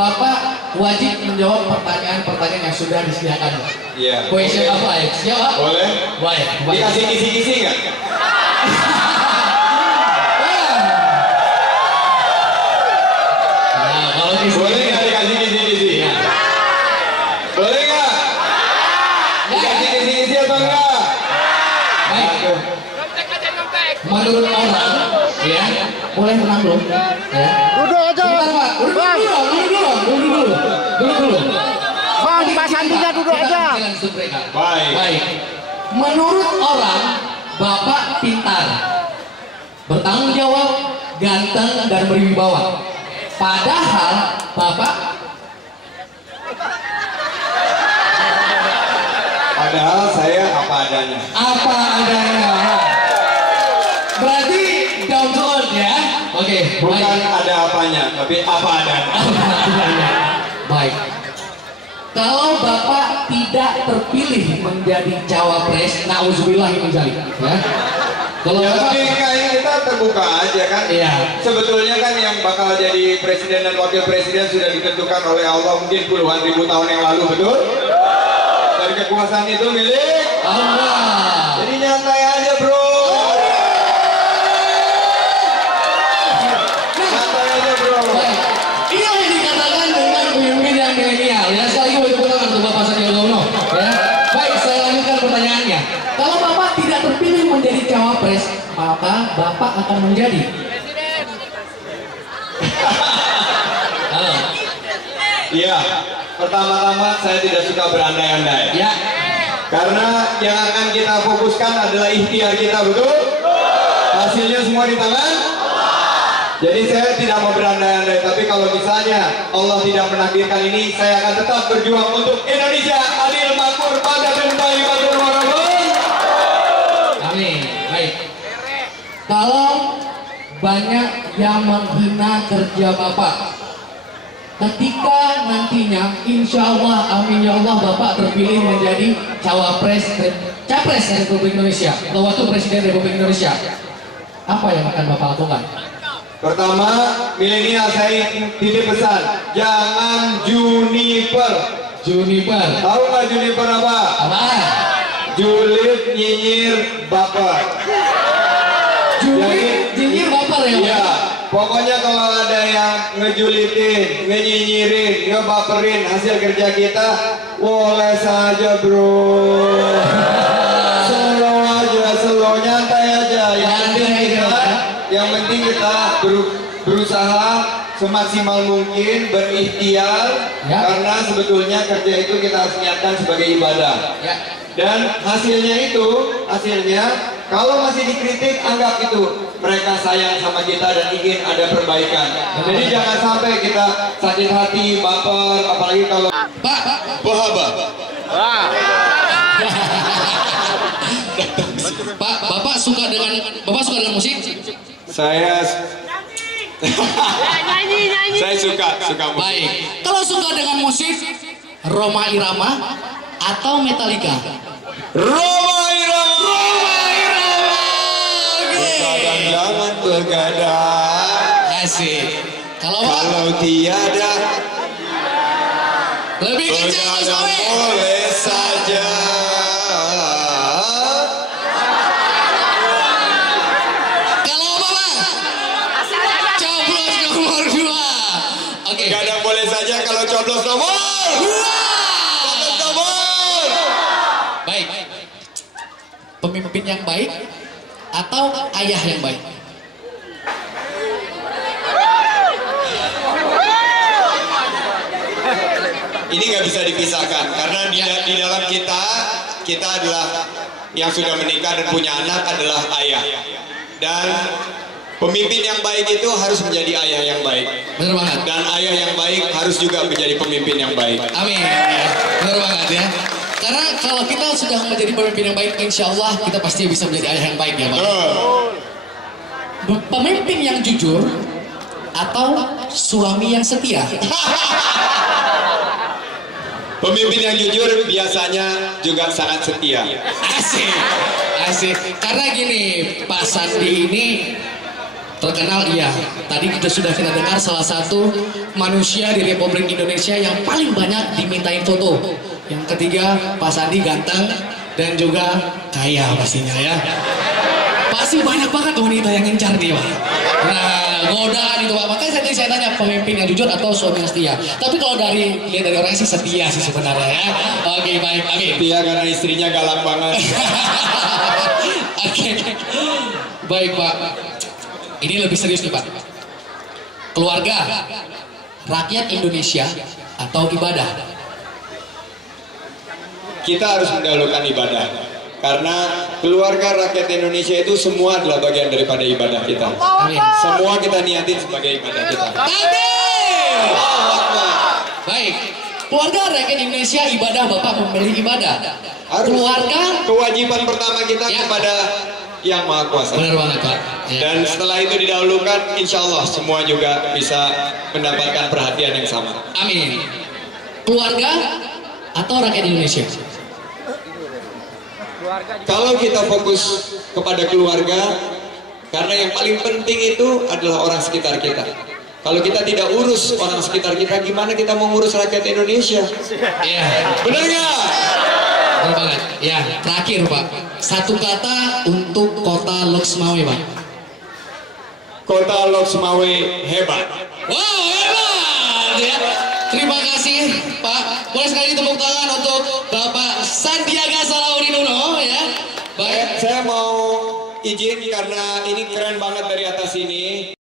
Bapak wajib menjawab pertanyaan-pertanyaan yang sudah disediakan. Iya. Question apa ya? Siapa? Boleh. Baik. Dikasih kisi-kisi nggak? Nah, kalau Boleh nggak dikasih kisi-kisi? Ya. Boleh nggak? Dikasih kisi-kisi atau enggak? Baik. Menurut orang, ya, boleh tenang dulu. Ya. Duduk aja. Sebentar, Pak. Duduk dulu. Bang, Pak Sandinya duduk aja. Baik. Baik. Menurut orang, Bapak pintar, bertanggung jawab, ganteng dan berwibawa. Padahal Bapak Padahal saya apa adanya. apa adanya. Berarti down to earth ya. Oke, Bukan baik. ada apanya, tapi apa adanya. Baik. Kalau Bapak tidak terpilih menjadi cawapres, nauzubillah min dzalik, ya. Kalau Ya Bapak, tapi kayak kita terbuka aja kan. Iya. Sebetulnya kan yang bakal jadi presiden dan wakil presiden sudah ditentukan oleh Allah mungkin puluhan ribu tahun yang lalu, betul? Dari kekuasaan itu milik. Allah. Jadi nyantai aja bro. Nyantai aja bro. Baik. Inilah yang dikatakan dengan pemimpin yang milenial. Ya, sekali lagi tepuk tangan untuk Bapak Sandiaga Uno. Ya. Baik, saya lanjutkan pertanyaannya. Kalau Bapak tidak terpilih menjadi cawapres, maka Bapak akan menjadi Halo. Iya. Pertama-tama saya tidak suka berandai-andai. Ya. Karena yang akan kita fokuskan adalah ikhtiar kita, betul? Hasilnya semua di tangan. Jadi saya tidak mau berandai-andai, tapi kalau misalnya Allah tidak menakdirkan ini, saya akan tetap berjuang untuk Indonesia adil, makmur, pada dan warahmatullahi. Amin. Baik. Kalau banyak yang menghina kerja Bapak, ketika nantinya insya Allah, amin ya Allah, Bapak terpilih menjadi capres Republik Indonesia atau wakil presiden Republik Indonesia, apa yang akan Bapak lakukan? Pertama, milenial saya titip pesan, jangan juniper. Juniper. Tahu nggak juniper apa? Apa? Julid, nyinyir, baper. Jinyir baper ya? Iya, pokoknya kalau ada yang ngejulitin, ngenyinyirin, ngebaperin hasil kerja kita, boleh saja bro. Slow aja, slow, nyantai aja. Yang penting kita berusaha semaksimal mungkin berikhtiar, Ya. karena sebetulnya kerja itu kita harus niatkan sebagai ibadah. Ya. Dan hasilnya kalau masih dikritik, anggap itu mereka sayang sama kita dan ingin ada perbaikan. Jadi jangan sampai kita sakit hati, baper, apalagi kalau Pak. bahaba. Pak, Bapak suka dengan musik? Saya saya suka musik. Baik. Kalau suka dengan musik, Rhoma Irama atau Metallica? Roma Irama. Oke. Begadang jangan begadang. Asik. Kalau Pak, Kalau tiada lebih kencang Mas begadang Bawi. boleh saja. Kalau Bapak, coblos nomor 2. Oke. Begadang boleh saja kalau coblos nomor. Coblos nomor. Baik. Pemimpin yang baik atau ayah yang baik? Ini nggak bisa dipisahkan karena di dalam kita adalah yang sudah menikah dan punya anak adalah ayah. Dan pemimpin yang baik itu harus menjadi ayah yang baik. Benar banget. Dan ayah yang baik harus juga menjadi pemimpin yang baik. Amin. Benar banget ya. Karena kalau kita sudah menjadi pemimpin yang baik, insya Allah kita pasti bisa menjadi ayah yang baik ya Pak. Pemimpin yang jujur atau suami yang setia? Pemimpin yang jujur biasanya juga sangat setia. Asik, asik. Karena gini, Pak Sandi ini Terkenal, iya. Tadi sudah kita dengar salah satu manusia di Republik Indonesia yang paling banyak dimintain foto. Yang ketiga, Pak Sandi ganteng dan juga kaya pastinya ya. Pasti banyak banget wanita yang ngincar dia, Pak. Nah, godaan itu, Pak. Makanya tadi saya tanya, pemimpin yang jujur atau suami yang setia. Tapi kalau lihat dari orangnya sih setia sih sebenarnya ya. Oke, baik, amin. Setia karena istrinya galak banget. Oke, baik Pak. Ini lebih serius nih Pak. Keluarga, rakyat Indonesia atau ibadah? Kita harus mendahulukan ibadah. Karena keluarga rakyat Indonesia itu semua adalah bagian daripada ibadah kita. Amin. Semua kita niatin sebagai ibadah kita. Amin. Baik. Keluarga rakyat Indonesia ibadah, Bapak memilih ibadah. Harus. Keluarga, Kewajiban pertama kita Ya. kepada Yang Maha Kuasa. benar banget Pak. Ya. Dan setelah itu didahulukan, insya Allah semua juga bisa mendapatkan perhatian yang sama. Amin. Keluarga atau rakyat Indonesia? Kalau kita fokus kepada keluarga, karena yang paling penting itu adalah orang sekitar kita. Kalau kita tidak urus orang sekitar kita, gimana kita mau ngurus rakyat Indonesia? Iya. Benar nggak? Benar banget. Ya, terakhir Pak. Satu kata untuk kota Loksmawe Pak. Kota Loksmawe hebat. Wow, hebat ya. Terima kasih Pak. Boleh sekali tepuk tangan untuk Bapak Sandiaga Salahuddin Uno ya. Baik. Saya mau izin karena ini keren banget dari atas ini.